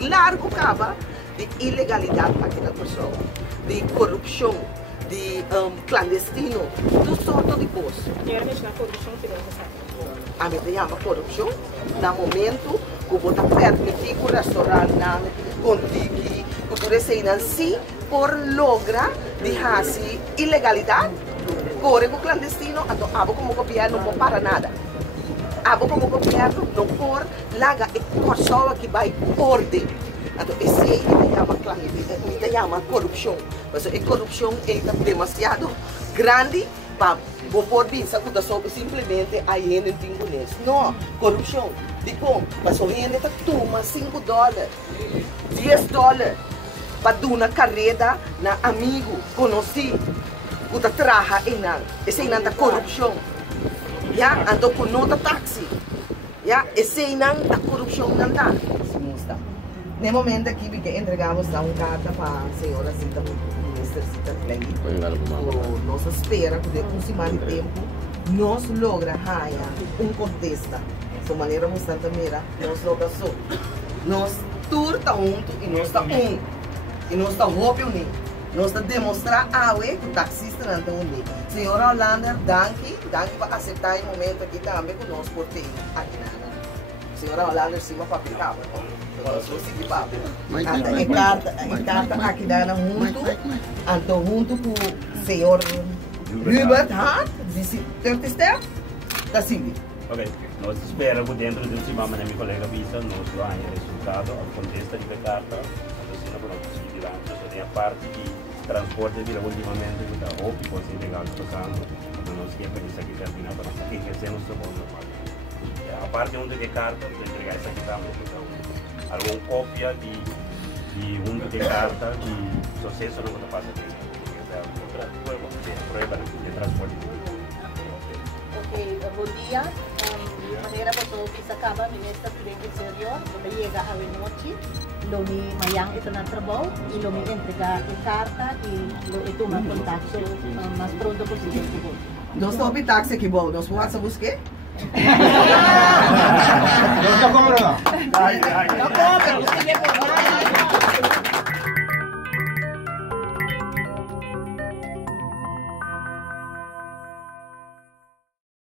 largo caba de ilegalidade aqui na pessoa, de corrupção, de clandestino, tudo sorte de coisa. A gente chama corrupção no momento que você permite que o restaurante contigo, que tu receba assim, por lograr deixar ilegalidade, corre com clandestino, então abo como governo não pode parar nada. Abo como governo não pode largar a pessoa que vai ordem. Então esse aí me chama corrupção. Mas a corrupção é demasiado grande para você pensar que simplesmente aí não tem conhece. Não, corrupção. De como? Mas a gente toma $5, $10 para dar uma carreira na amigo, conhecido, que trabalha em nada. Esse é a corrupção. Já, então com nota táxi. Já, esse é a corrupção não dá. No momento aqui, que entregamos uma carta para a senhora Cita, ministra Cita Clay. Nós esperamos que com mais tempo nós logramos contesta. De maneira bastante mira, nós logramos só. Nós todos estamos juntos e nós estamos e nós estamos unidos. Nós estamos demonstrar que o taxista não está unido. Senhora Hollander, danke para aceitar o momento aqui também que nós portei aqui na senhora Hollander, sim, para aplicar. Nós vamos seguir para a carta aqui na junto com o senhor Hubert Hart, disse, está seguindo. Ok, nós esperamos dentro de uma semana, minha colega Visa, nós vamos ter resultado ao contesta de carta, assim, não podemos seguir lá, só tem a parte de transporte de ultimamente, que está óbvio, que você legal passando, então nós sempre isso aqui terminar para nós enriquecermos o bom normal. A parte onde de carta, nós entregar essa aqui também, alguma cópia de de carta de sucesso não passa aqui, outra prueba de transporte. Bom dia. Maneira po bisa kaba ministra Presidente Interior, llega a noche, lo mi mayang ito na trabaho, y lo mi entrega a carta, y lo ito ma contacto mas pronto posible. Nós estamos em táxi aqui, bom, nós vamos fazer buscar? Não está como não? Não, pero você